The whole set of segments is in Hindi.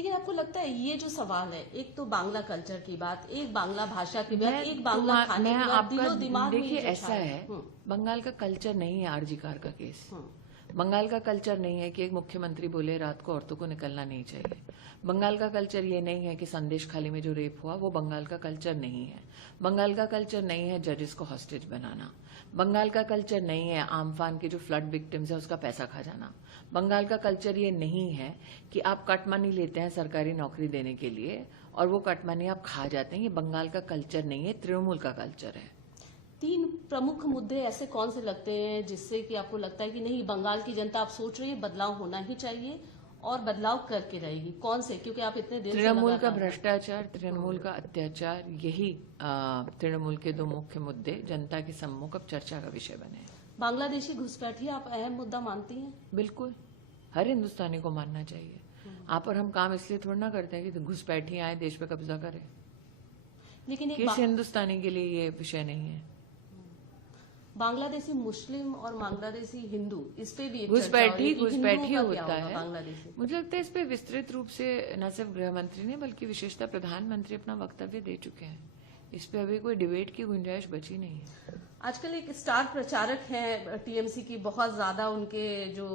लेकिन आपको लगता है ये जो सवाल है, एक तो बांग्ला कल्चर की बात, एक बांग्ला भाषा की बात, एक बांग्ला खाने की बात, दिलो दिमाग में देखिए ये जो ऐसा छाया है, बंगाल का कल्चर नहीं है आरजी कार का केस। बंगाल का कल्चर नहीं है कि एक मुख्यमंत्री बोले रात को औरतों को निकलना नहीं चाहिए। बंगाल का कल्चर ये नहीं है कि संदेश खाली में जो रेप हुआ वो बंगाल का कल्चर नहीं है। बंगाल का कल्चर नहीं है जजेस को हॉस्टेज बनाना। बंगाल का कल्चर नहीं है आमफान के जो फ्लड विक्टिम्स है उसका पैसा खा जाना। बंगाल का कल्चर ये नहीं है कि आप कट मनी लेते हैं सरकारी नौकरी देने के लिए और वो कट मनी आप खा जाते हैं। ये बंगाल का कल्चर नहीं है, तृणमूल का कल्चर है। 3 प्रमुख मुद्दे ऐसे कौन से लगते हैं जिससे कि आपको लगता है कि नहीं, बंगाल की जनता आप सोच रही है बदलाव होना ही चाहिए और बदलाव करके रहेगी? कौन से? क्योंकि आप इतने देर से तृणमूल का भ्रष्टाचार, तृणमूल का अत्याचार, यही तृणमूल के 2 मुख्य मुद्दे जनता के सम्मुख अब चर्चा का विषय बने हैं। बांग्लादेशी घुसपैठी आप अहम मुद्दा मानती हैं? बिल्कुल, हर हिंदुस्तानी को मानना चाहिए। आप और हम काम इसलिए थोड़ा ना करते हैं कि घुसपैठी आए देश पे कब्जा करे। लेकिन किस हिंदुस्तानी के लिए ये विषय नहीं है। बांग्लादेशी मुस्लिम और बांग्लादेशी हिंदू, इस पे भी घुसपैठी होता है। बांग्लादेशी, मुझे लगता है इस पे विस्तृत रूप से न सिर्फ गृह मंत्री ने बल्कि विशेषतः प्रधानमंत्री अपना वक्तव्य दे चुके हैं। इस पे अभी कोई डिबेट की गुंजाइश बची नहीं है। आजकल एक स्टार प्रचारक हैं टीएमसी की, बहुत ज्यादा उनके जो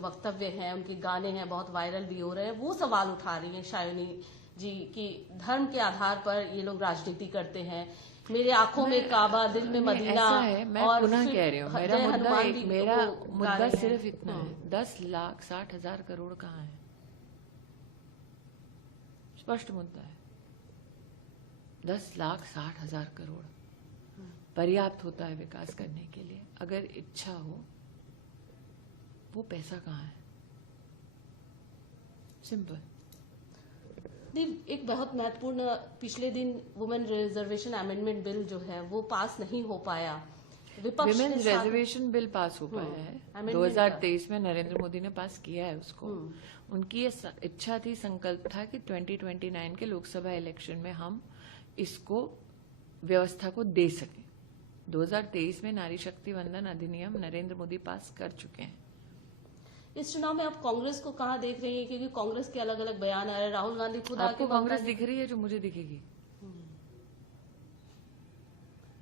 वक्तव्य हैं, उनके गाने हैं, बहुत वायरल भी हो रहे हैं। वो सवाल उठा रही हैं शायनी जी की धर्म के आधार पर ये लोग राजनीति करते हैं। मेरे आंखों में काबा, दिल में मदीना। ऐसा है, मैं और पुनः कह रही हूँ, मेरा मुद्दा हैं। सिर्फ इतना है, 10,60,000 करोड़ कहाँ है? स्पष्ट मुद्दा है। 10,60,000 करोड़ पर्याप्त होता है विकास करने के लिए, अगर इच्छा हो। वो पैसा कहाँ है? सिंपल। एक बहुत महत्वपूर्ण, पिछले दिन वुमेन रिजर्वेशन अमेंडमेंट बिल जो है वो पास नहीं हो पाया। विमेन रिजर्वेशन बिल पास हो पाया है 2023 में, नरेंद्र मोदी ने पास किया है उसको। उनकी ये इच्छा थी, संकल्प था कि 2029 के लोकसभा इलेक्शन में हम इसको व्यवस्था को दे सकें। 2023 में नारी शक्ति वंदन अधिनियम नरेंद्र मोदी पास कर चुके हैं। इस चुनाव में आप कांग्रेस को कहां देख रही हैं? क्योंकि कांग्रेस के अलग अलग बयान आ रहे हैं। राहुल गांधी खुद आपको कांग्रेस दिख रही है जो मुझे दिखेगी?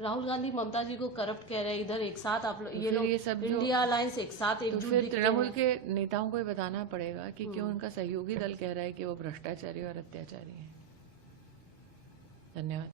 राहुल गांधी ममता जी को करप्ट कह रहे हैं, इधर एक साथ आप ये लोग इंडिया अलायंस एक साथ एकजुट। फिर तृणमूल के नेताओं को बताना पड़ेगा कि क्यों उनका सहयोगी दल कह रहा है कि वो भ्रष्टाचारी और अत्याचारी है। धन्यवाद।